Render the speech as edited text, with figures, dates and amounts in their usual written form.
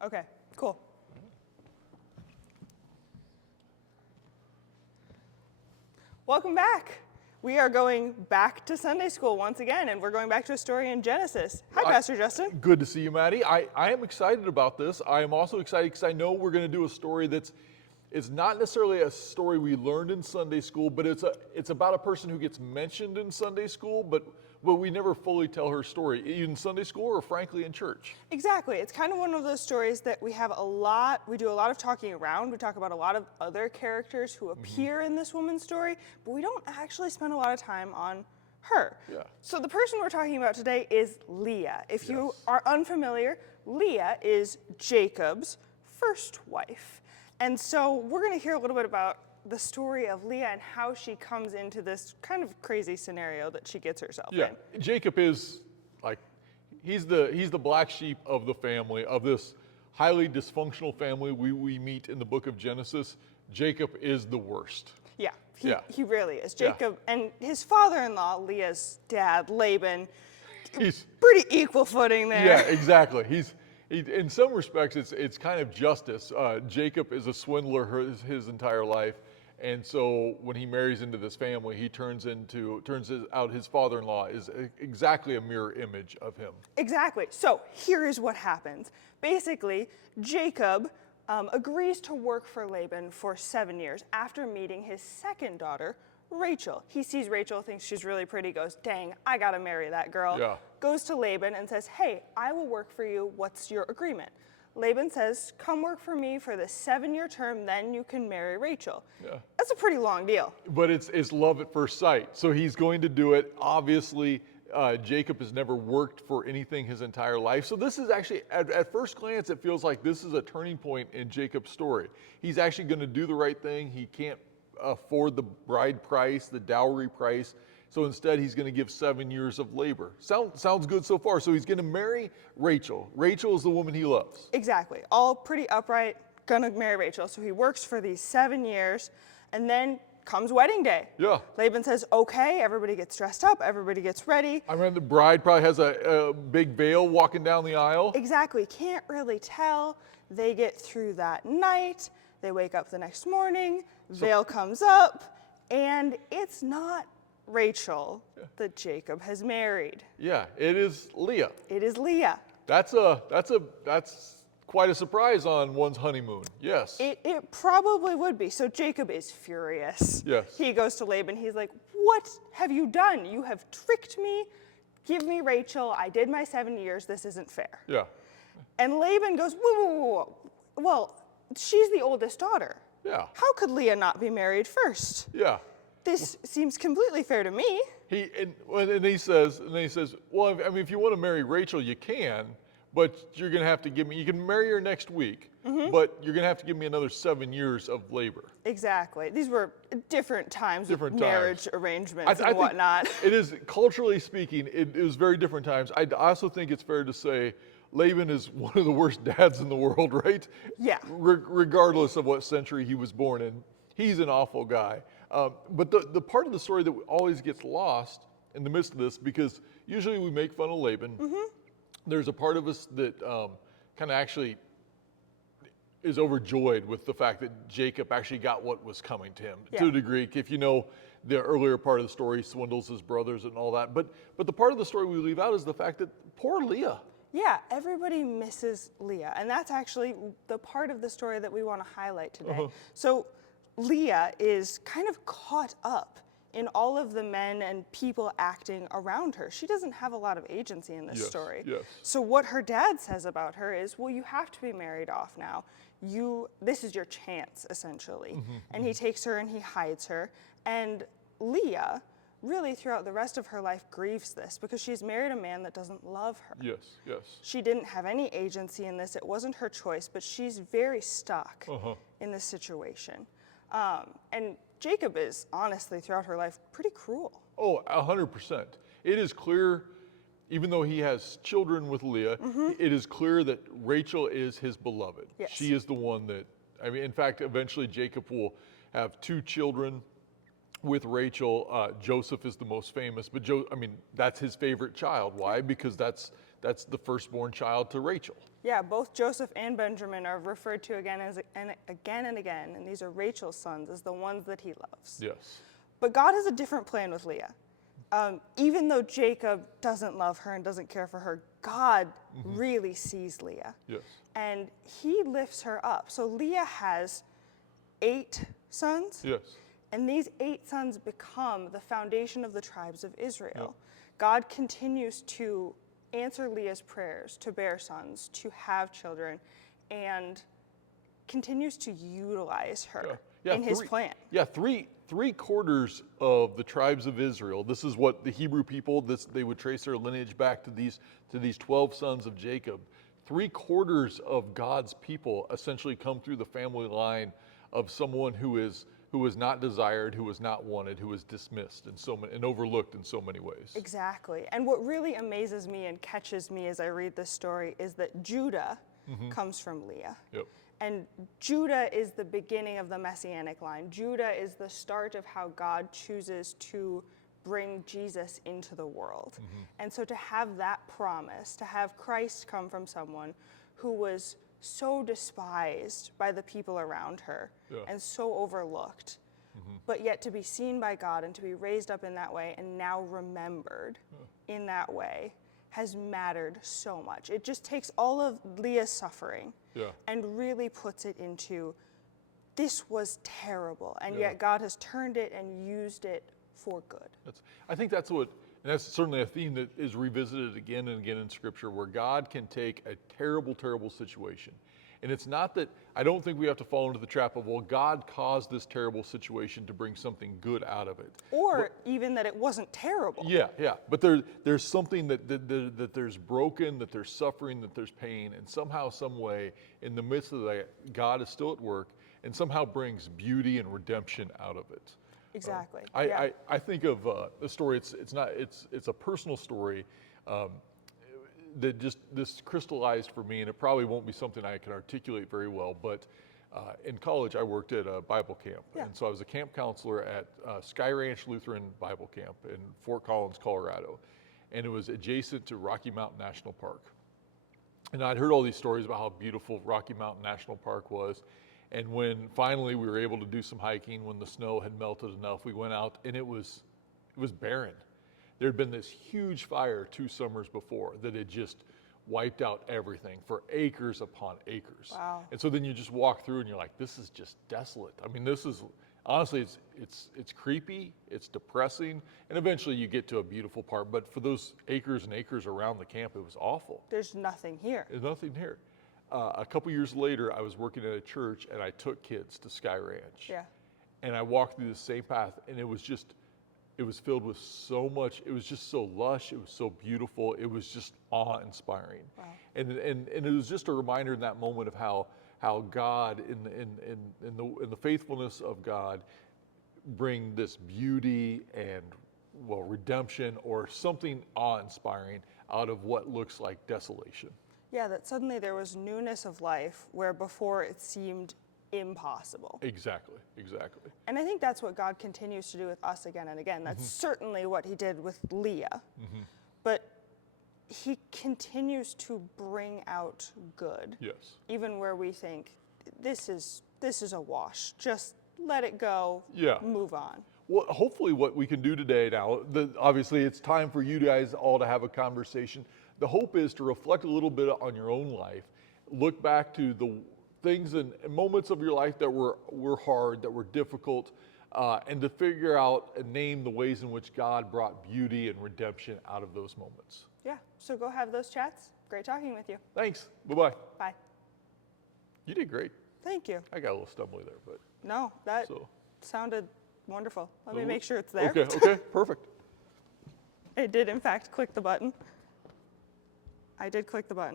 Okay, cool. Welcome back. We are going back to Sunday school once again, and we're going back to a story in Genesis. Hi, Pastor Justin. Good to see you, Maddie. I am excited about this. I am also excited because I know we're going to do a story it's not necessarily a story we learned in Sunday school, but it's about a person who gets mentioned in Sunday school, but we never fully tell her story, in Sunday school or frankly in church. Exactly. It's kind of one of those stories that we do a lot of talking around. We talk about a lot of other characters who appear in this woman's story, but we don't actually spend a lot of time on her. Yeah. So the person we're talking about today is Leah. If you are unfamiliar, Leah is Jacob's first wife. And so we're going to hear a little bit about the story of Leah and how she comes into this kind of crazy scenario that she gets herself in. Jacob is he's the black sheep of the family, of this highly dysfunctional family we meet in the book of Genesis. Jacob is the worst. He really is. Jacob and his father-in-law, Leah's dad, Laban, he's pretty equal footing there. Yeah, exactly. In some respects, it's kind of justice. Jacob is a swindler his entire life, and so when he marries into this family, he turns out his father-in-law is exactly a mirror image of him. Exactly. So here is what happens. Basically, Jacob agrees to work for Laban for 7 years after meeting his second daughter, Rachel. He sees Rachel, thinks she's really pretty, goes, dang, I gotta marry that girl. Yeah. Goes to Laban and says, hey, I will work for you. What's your agreement? Laban says, come work for me for the 7-year term, then you can marry Rachel. Yeah. That's a pretty long deal. But it's love at first sight. So he's going to do it. Obviously, Jacob has never worked for anything his entire life. So this is actually, at first glance, it feels like this is a turning point in Jacob's story. He's actually going to do the right thing. He can't afford the bride price, the dowry price. So instead, he's going to give 7 years of labor. Sounds good so far. So he's going to marry Rachel. Rachel is the woman he loves. Exactly. All pretty upright, gonna marry Rachel. So he works for these 7 years, and then comes wedding day. Yeah. Laban says, okay, everybody gets dressed up, everybody gets ready. I mean, the bride probably has a big veil walking down the aisle. Exactly. Can't really tell. They get through that night. They wake up the next morning. Veil comes up, and it's not Rachel that Jacob has married. Yeah, it is Leah. It is Leah. That's quite a surprise on one's honeymoon. Yes. It probably would be. So Jacob is furious. Yes. He goes to Laban. He's like, what have you done? You have tricked me. Give me Rachel. I did my 7 years. This isn't fair. Yeah. And Laban goes, whoa. Well, she's the oldest daughter. Yeah. How could Leah not be married first? Yeah. This seems completely fair to me. And he says, well, I mean, if you want to marry Rachel, you can, but you're going to have to give me. You can marry her next week, but you're going to have to give me another 7 years of labor. Exactly. These were different times with marriage arrangements and whatnot. It is, culturally speaking, it was very different times. I also think it's fair to say Laban is one of the worst dads in the world, right? Yeah. Regardless of what century he was born in, he's an awful guy. But the part of the story that always gets lost in the midst of this, because usually we make fun of Laban, there's a part of us that kind of actually is overjoyed with the fact that Jacob actually got what was coming to him to a degree. If you know the earlier part of the story, he swindles his brothers and all that. But the part of the story we leave out is the fact that poor Leah. Yeah, everybody misses Leah. And that's actually the part of the story that we want to highlight today. So Leah is kind of caught up in all of the men and people acting around her. She doesn't have a lot of agency in this story. Yes. So what her dad says about her is, well, you have to be married off now. This is your chance, essentially. And he takes her and he hides her. And Leah, really throughout the rest of her life, grieves this because she's married a man that doesn't love her. Yes. She didn't have any agency in this. It wasn't her choice, but she's very stuck in this situation. And Jacob is, honestly, throughout her life, pretty cruel. Oh, 100%. It is clear, even though he has children with Leah, it is clear that Rachel is his beloved. Yes. She is the one that, I mean, in fact, eventually Jacob will have 2 children with Rachel. Joseph is the most famous, but that's his favorite child. Why? Because that's That's the firstborn child to Rachel. Yeah, both Joseph and Benjamin are referred to again and again, and these are Rachel's sons as the ones that he loves. Yes. But God has a different plan with Leah. Even though Jacob doesn't love her and doesn't care for her, God really sees Leah. Yes. And he lifts her up. So Leah has 8 sons. Yes. And these 8 sons become the foundation of the tribes of Israel. Yep. God continues to answer Leah's prayers to bear sons, to have children, and continues to utilize her in his plan. Yeah, three quarters of the tribes of Israel. This is what the Hebrew people, they would trace their lineage back to these 12 sons of Jacob. 3/4 of God's people essentially come through the family line of someone who is not desired, who is not wanted, who is dismissed and overlooked in so many ways. Exactly. And what really amazes me and catches me as I read this story is that Judah comes from Leah. Yep. And Judah is the beginning of the Messianic line. Judah is the start of how God chooses to bring Jesus into the world. And so to have that promise, to have Christ come from someone who was so despised by the people around her and so overlooked, but yet to be seen by God and to be raised up in that way and now remembered in that way has mattered so much. It just takes all of Leah's suffering and really puts it into, this was terrible, and yet God has turned it and used it for good. I think that's certainly a theme that is revisited again and again in Scripture, where God can take a terrible, terrible situation. And it's not that, I don't think we have to fall into the trap of, well, God caused this terrible situation to bring something good out of it. Or even that it wasn't terrible. Yeah. But there's something that there's broken, that there's suffering, that there's pain, and somehow, some way, in the midst of that, God is still at work and somehow brings beauty and redemption out of it. Exactly. I think of the story. It's a personal story that just this crystallized for me, and it probably won't be something I can articulate very well. But in college, I worked at a Bible camp, and so I was a camp counselor at Sky Ranch Lutheran Bible Camp in Fort Collins, Colorado, and it was adjacent to Rocky Mountain National Park. And I'd heard all these stories about how beautiful Rocky Mountain National Park was. And when finally we were able to do some hiking, when the snow had melted enough, we went out and it was barren. There had been this huge fire 2 summers before that had just wiped out everything for acres upon acres. Wow. And so then you just walk through and you're like, this is just desolate. I mean, this is, honestly, it's creepy, it's depressing, and eventually you get to a beautiful part. But for those acres and acres around the camp, it was awful. There's nothing here. There's nothing here. A couple years later, I was working at a church and I took kids to Sky Ranch. Yeah. And I walked through the same path, and it was filled with so much. It was just so lush. It was so beautiful. It was just awe-inspiring. Wow. And it was just a reminder in that moment of how God, in the faithfulness of God, bring this beauty and, well, redemption or something awe-inspiring out of what looks like desolation. Yeah, that suddenly there was newness of life where before it seemed impossible. Exactly. And I think that's what God continues to do with us again and again. That's certainly what he did with Leah. But he continues to bring out good. Yes. Even where we think, this is a wash. Just let it go, move on. Well, hopefully what we can do today now, obviously it's time for you guys all to have a conversation. The hope is to reflect a little bit on your own life, look back to the things and moments of your life that were hard, that were difficult, and to figure out and name the ways in which God brought beauty and redemption out of those moments. Yeah, so go have those chats. Great talking with you. Thanks. Bye-bye. Bye. You did great. Thank you. I got a little stumbly there, but. No, that sounded wonderful. Let me make sure it's there. Okay, perfect. I did, in fact, click the button. I did click the button.